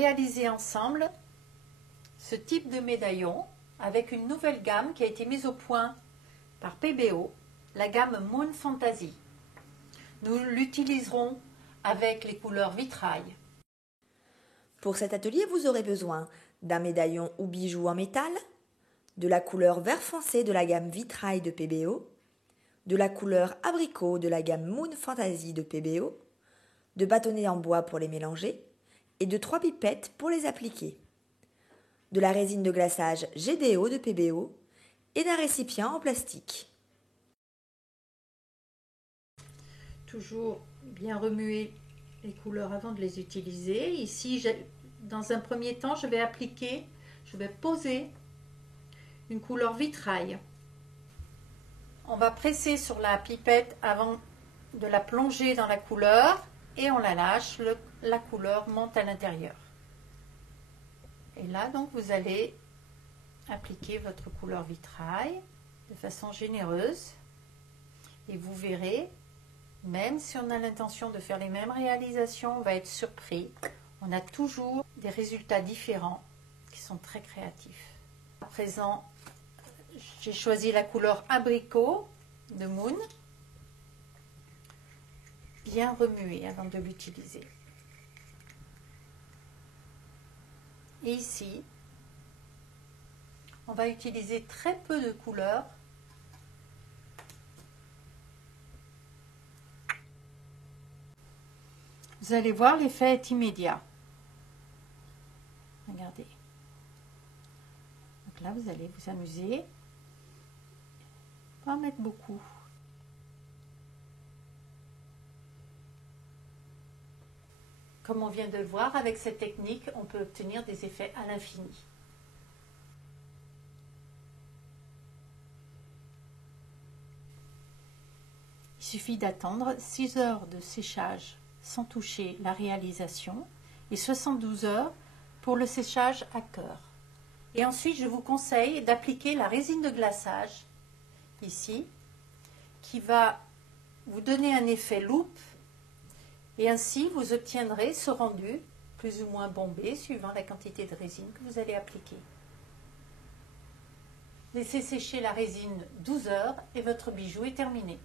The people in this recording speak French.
réaliser ensemble ce type de médaillon avec une nouvelle gamme qui a été mise au point par PBO, la gamme Moon Fantasy. Nous l'utiliserons avec les couleurs vitrail. Pour cet atelier, vous aurez besoin d'un médaillon ou bijou en métal, de la couleur vert foncé de la gamme vitrail de PBO, de la couleur abricot de la gamme Moon Fantasy de PBO, de bâtonnets en bois pour les mélanger et de 3 pipettes pour les appliquer, de la résine de glaçage GDO de PBO et d'un récipient en plastique. Toujours bien remuer les couleurs avant de les utiliser. Ici, dans un premier temps, je vais poser une couleur vitrail. On va presser sur la pipette avant de la plonger dans la couleur et on la lâche, la couleur monte à l'intérieur. Et là, donc, vous allez appliquer votre couleur vitrail de façon généreuse et vous verrez, même si on a l'intention de faire les mêmes réalisations, on va être surpris. On a toujours des résultats différents qui sont très créatifs. À présent, j'ai choisi la couleur abricot de Moon. Bien remuer avant de l'utiliser. Et ici, on va utiliser très peu de couleurs. Vous allez voir, l'effet est immédiat. Regardez. Donc là, vous allez vous amuser. Pas en mettre beaucoup. Comme on vient de le voir, avec cette technique, on peut obtenir des effets à l'infini. Il suffit d'attendre 6 heures de séchage sans toucher la réalisation et 72 heures pour le séchage à cœur. Et ensuite, je vous conseille d'appliquer la résine de glaçage, ici, qui va vous donner un effet loupe et ainsi vous obtiendrez ce rendu plus ou moins bombé suivant la quantité de résine que vous allez appliquer. Laissez sécher la résine 12 heures et votre bijou est terminé.